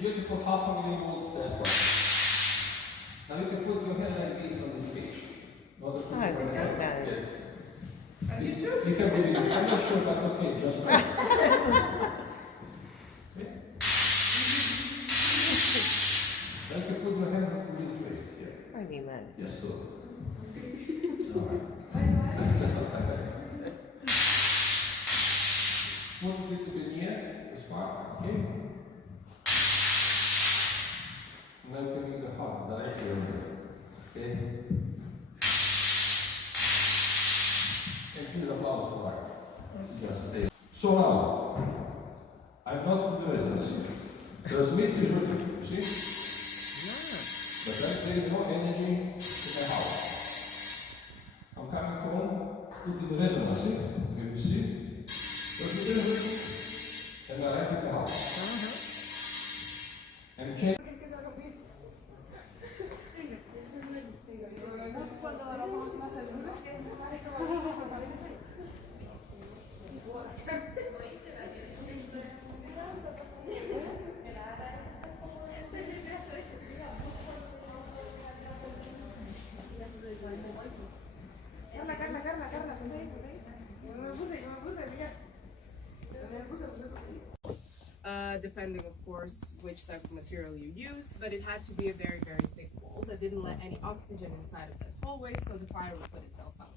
beautiful half a million volt Tesla. Now you can put your hand like this on this page. Not the foot right hand. Yes. Are you sure? You can believe it. I'm not sure, but okay, just wait. Now you can put your hand in this place here. Yes, good. Alright. Move a little bit near the spark, okay? Now you can make the heart directly on there. Okay? And please applause for that. Just stay. So now, I'm not in the residence. Transmit visually, see? But there is no energy in the house. I'm coming home, put in the resonance, see? Can you see? And I repeat the house. And change. Depending, of course, which type of material you use, but it had to be a very, very thick wall that didn't let any oxygen inside of that hallway, so the fire would put itself out.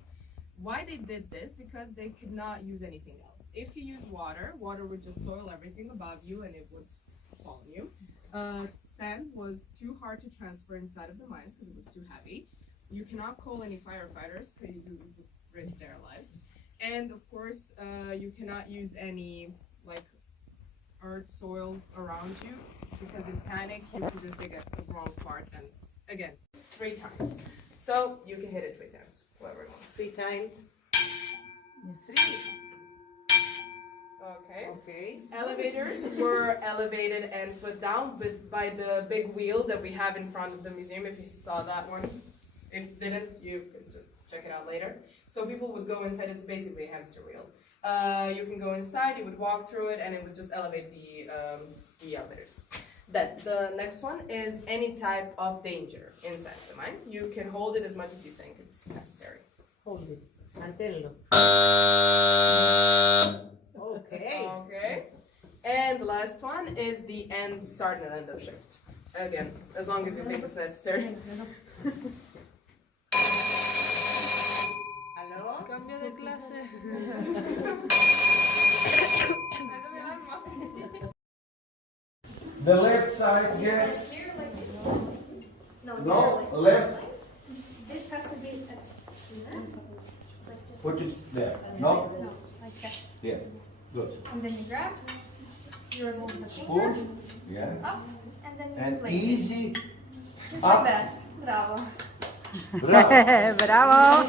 Why they did this? Because they could not use anything else. If you use water, water would just soil everything above you and it would fall on you. Sand was too hard to transfer inside of the mines because it was too heavy. You cannot call any firefighters because you would risk their lives. And of course, you cannot use any like earth, soil around you, because in panic you can just dig at the wrong part, and again, 3 times. So you can hit it 3 times, whoever wants. 3 times. 3. Okay. Elevators were elevated and put down by the big wheel that we have in front of the museum, if you saw that one. If didn't, you could just check it out later. So people would go inside, it's basically a hamster wheel. You can go inside, you would walk through it, and it would just elevate the elevators. The next one is any type of danger inside the mine. You can hold it as much as you think it's necessary. Hold it. Mantello. Okay. Okay. And the last one is the start and end of shift. Again, as long as you think it's necessary. Hello? Cambio de clase. The left side, yes. No, left. This has to be Put it there. No? No, like that. Yeah. Good. And then you grab, you remove the finger, Spoon. Yeah. up, and then you And place easy. it. Just Up. like that. Bravo. Bravo. Bravo!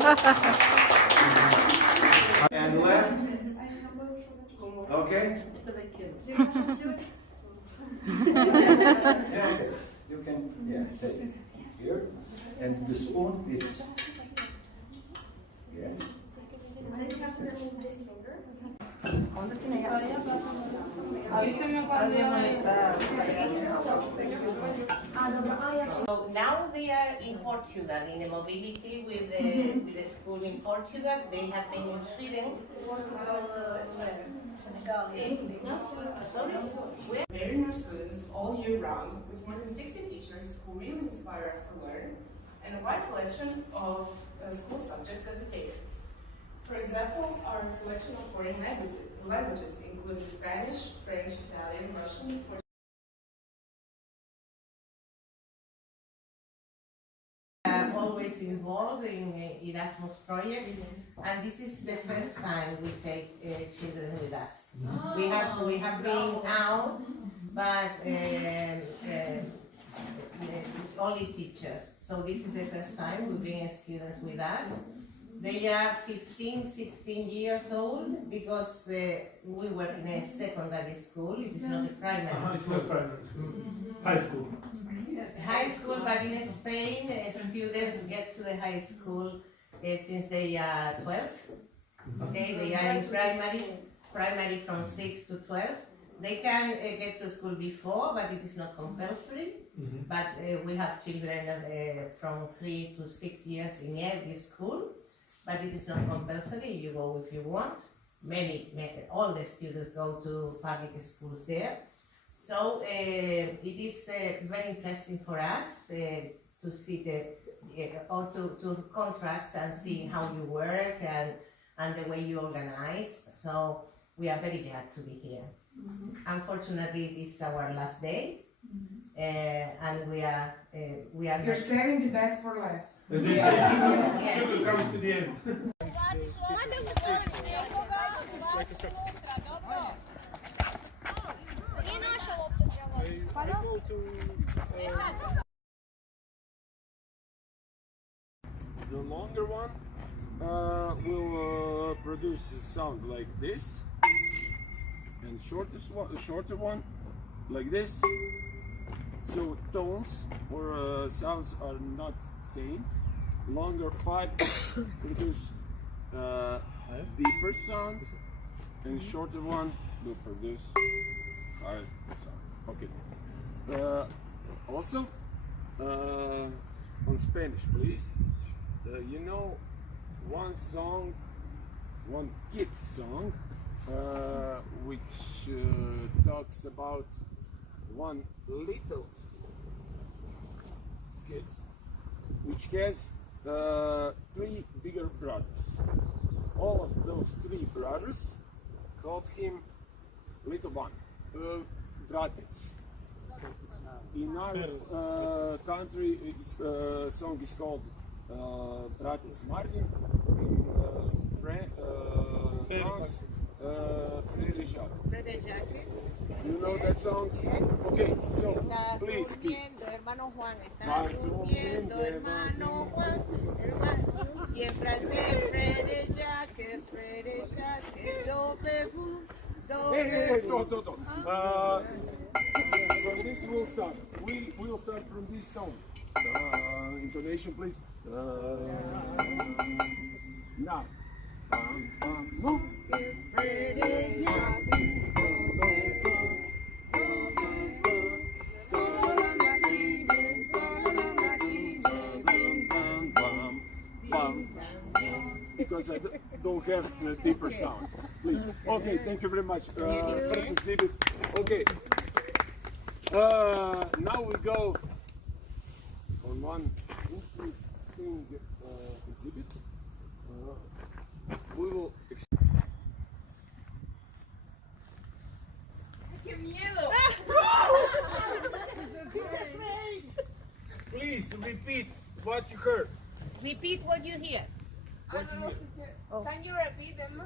And left. Okay? Do you know how to do it? Yeah, okay. You can, yeah, take it here. And the spoon is, yeah. And then you have to remove this finger. So now they are in Portugal in a mobility with the school in Portugal. They have been in Sweden. Sorry? Where? Very new students all year round with more than 60 teachers who really inspire us to learn, and a wide selection of school subjects that we take. For example, our selection of foreign languages include Spanish, French, Italian, Russian, Portuguese. Always involved in Erasmus projects, and this is the first time we take children with us. We have been out, but only teachers. So this is the first time we bring students with us. They are 15, 16 years old because we work in a secondary school. It is not a primary school. High school. High school, but in Spain, students get to the high school since they are 12. Okay, they are in primary from 6 to 12. They can get to school before, but it is not compulsory. But we have children from 3 to 6 years in every school, but it is not compulsory. You go if you want. All the students go to public schools there. So it is very interesting for us to see or to contrast and see how you work and the way you organize. So we are very glad to be here. Unfortunately, this is our last day, and we are. You're saving the best for last. As they say, sugar comes to the end. The longer one will produce a sound like this, and shorter one like this. So tones or sounds are not same. Longer pipe produce deeper sound, and shorter one will produce higher sound. Okay. Also, on Spanish, please. You know, one song, one kid's song, which talks about one little kid, which has 3 bigger brothers. All of those 3 brothers called him little one, bratec. In our country, song is called Bratec Martin. In France, Frère Jacques. You know that song? Okay, so please be. Hermano Juan, está durmiendo, hermano Juan, Hey, from this we'll start. We will start from this tone. Intonation, please. Now. Move. Because I don't have the deeper sound. Please. Okay, thank you very much. First exhibit. Okay. Now we go on one interesting exhibit. We will. Please repeat what you heard. Repeat what you hear. What you hear. Can you repeat them?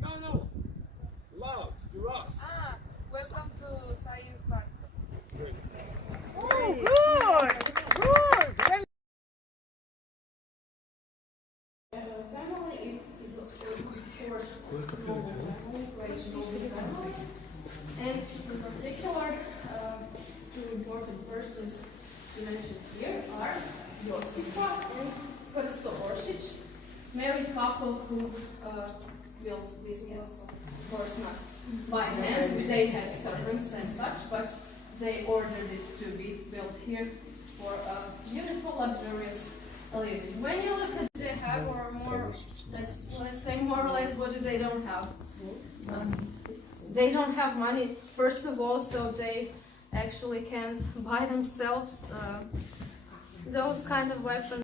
No. Loud to us. Welcome to Science Park. Great. Oh, good! Good! Family is of course and in particular, 2 important persons to mention here are Josipa and Krsto Oršić, married couple who built this castle. Of course not by hand, they had servants and such, but they ordered it to be built here for a beautiful, luxurious living. When you look at what they have, or more, let's say more or less, what do they don't have? They don't have money, first of all, so they actually can't buy themselves those kind of weapons.